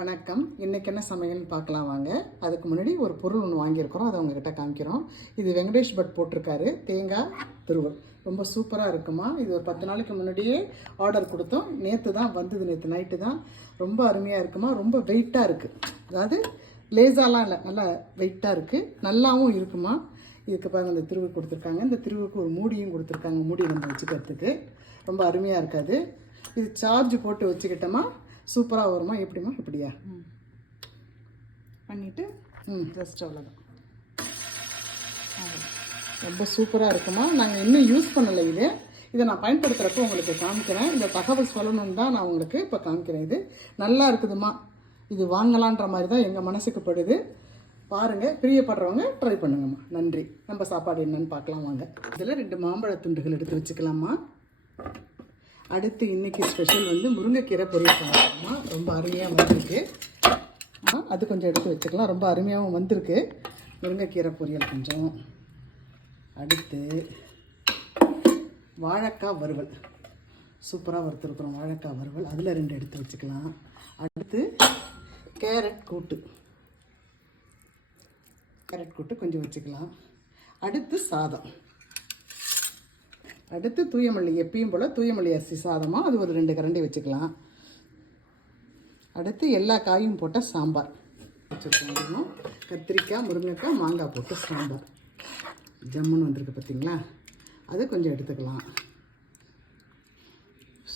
வணக்கம். இன்றைக்கி என்ன சமையல்னு பார்க்கலாம் வாங்க. அதுக்கு முன்னாடி ஒரு பொருள் ஒன்று வாங்கியிருக்கிறோம், அதை உங்ககிட்ட காமிக்கிறோம். இது வெங்கடேஷ் பட் போட்டிருக்காரு, தேங்காய் துருவல். ரொம்ப சூப்பராக இருக்குமா. இது ஒரு 10 நாளைக்கு முன்னாடியே ஆர்டர் கொடுத்தோம். நேற்று தான் வந்தது, நேற்று நைட்டு தான். ரொம்ப அருமையாக இருக்குமா. ரொம்ப வெயிட்டாக இருக்குது, அதாவது லேசாலாம் இல்லை, நல்லா வெயிட்டாக இருக்குது, நல்லாவும் இருக்குமா. இதுக்கு பாருங்கள், இந்த திருவு கொடுத்துருக்காங்க. இந்த திருவுக்கு ஒரு மூடியும் கொடுத்துருக்காங்க, மூடி நம்ம வச்சுக்கிறதுக்கு. ரொம்ப அருமையாக இருக்காது. இது சார்ஜ் போட்டு வச்சுக்கிட்டோமா சூப்பராக வருமா. எப்படிமா இப்படியா பண்ணிவிட்டு ஜஸ்ட் அவ்வளோதான். ரொம்ப சூப்பராக இருக்குமா. நாங்கள் இன்னும் யூஸ் பண்ணலை. இதை நான் பயன்படுத்துகிறப்போ உங்களுக்கு காமிக்கிறேன். இந்த தகவல் சொல்லணும்னு தான் நான் உங்களுக்கு இப்போ காமிக்கிறேன். இது நல்லா இருக்குதுமா. இது வாங்கலான்ற மாதிரி தான் எங்கள் மனசுக்கு படுது. பாருங்கள், பிரியப்படுறவங்க ட்ரை பண்ணுங்கம்மா. நன்றி. நம்ம சாப்பாடு என்னன்னு பார்க்கலாம் வாங்க. இதில் 2 மாம்பழ துண்டுகள் எடுத்து வச்சுக்கலாமா. அடுத்து இன்றைக்கி ஸ்பெஷல் வந்து முருங்கைக்கீரை பொரியல் பண்ணலாமா. ரொம்ப அருமையாக வந்திருக்கு. அது கொஞ்சம் எடுத்து வச்சுக்கலாம். ரொம்ப அருமையாகவும் வந்திருக்கு முருங்கைக்கீரை பொரியல் கொஞ்சம். அடுத்து வாழைக்காய் வறுவல், சூப்பராக வறுத்துருக்குறோம் வாழைக்காய் வறுவல். அதில் 2 எடுத்து வச்சுக்கலாம். அடுத்து கேரட் கூட்டு கொஞ்சம் வச்சுக்கலாம். அடுத்து சாதம். அடுத்து தூயமல்லி, எப்பயும் போல் தூயமல்லி அரிசி சாதமாக அது ஒரு 2 கரண்டி வச்சுக்கலாம். அடுத்து எல்லா காயும் போட்ட சாம்பார் வச்சுருக்கோம். கத்திரிக்காய், முருங்கைக்காய், மாங்காய் போட்டு சாம்பார் ஜம்முன்னு வந்திருக்கு பார்த்தீங்களா. அது கொஞ்சம் எடுத்துக்கலாம்.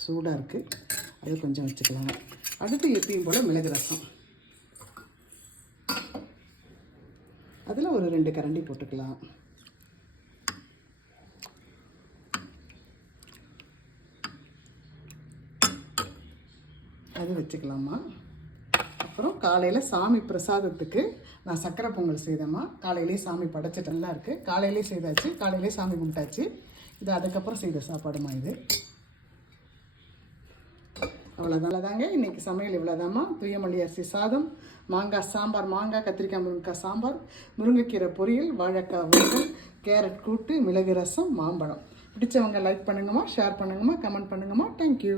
சூடாக இருக்குது, அது கொஞ்சம் வச்சுக்கலாம். அடுத்து எப்பயும் போல் மிளகு ரசம், அதில் ஒரு 2 கரண்டி போட்டுக்கலாம். அது வச்சுக்கலாமா. அப்புறம் காலையில் சாமி பிரசாதத்துக்கு நான் சக்கரை பொங்கல் செய்தேம்மா. காலையிலே சாமி படைச்சிட்டு நல்லா இருக்குது. காலையிலே செய்தாச்சு, காலையிலே சாமி கும்பிட்டாச்சு. இது அதுக்கப்புறம் செய்த சாப்பாடுமா. இது அவ்வளோதாங்க. இன்றைக்கி சமையல் இவ்வளோதாம்மா. தூயமல்லி அரிசி சாதம், மாங்காய் சாம்பார், மாங்காய் கத்திரிக்காய் முருங்கைக்காய் சாம்பார், முருங்கைக்கீரை பொரியல், வாழைக்காய் வறுவல், கேரட் கூட்டு, மிளகு ரசம், மாம்பழம். பிடிச்சவங்க லைக் பண்ணுங்கம்மா, ஷேர் பண்ணுங்கம்மா, கமெண்ட் பண்ணுங்கம்மா. தேங்க்யூ.